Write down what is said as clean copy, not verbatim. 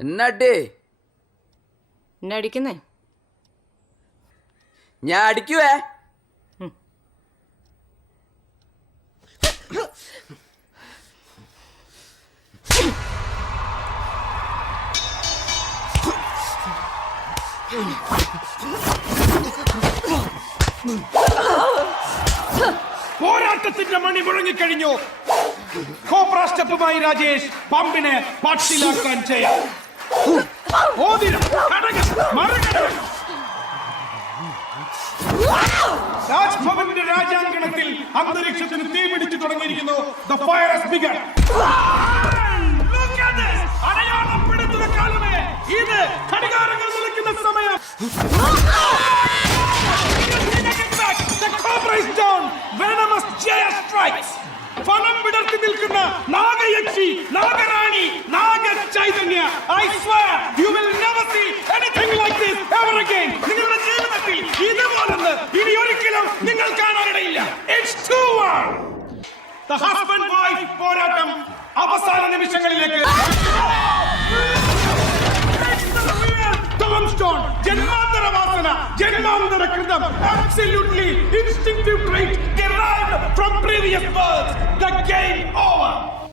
എന്നാട്ടേ എന്നെ അടിക്കുന്നേ? ഞാൻ അടിക്കുവേ. പോരാട്ടത്തിന്റെ മണി മുഴങ്ങിക്കഴിഞ്ഞു. കോബ്ര സ്റ്റെപ്പുമായി രാജേഷ് പമ്പിനെ പാട്ടിലാക്കാൻ ചെയ്യാം. രാജ്ഭവന്റെ രാജാങ്കണത്തിൽ അന്തരീക്ഷത്തിന് തീ പിടിച്ചു തുടങ്ങിയിരിക്കുന്നു. The fire has begun. Look at this. അടയാളപ്പെടുത്തുന്ന കാലമേ ഇത് ഘടികാരങ്ങൾ നിൽക്കുന്ന സമയം. The cobra is down. Venomous Jaya strikes. ഫലം വിടർത്തി നിൽക്കുന്ന Nagayakshi, നാഗറാണി, Naga Chaitanya. I swear you will never see anything like this ever again. നിങ്ങളുടെ ജീവിതത്തിൽ ഇതുപോലൊന്ന് ഇനി ഒരിക്കലും നിങ്ങൾ കാണാനിടയില്ല. It's too long. The husband wife പോരാട്ടം അവസാന നിമിഷങ്ങളിലേക്ക്. Tombstone, ജന്മാന്തര വാസന, ജന്മാന്തര കൃതം, absolutely instinctive trait derived from previous births. The game over.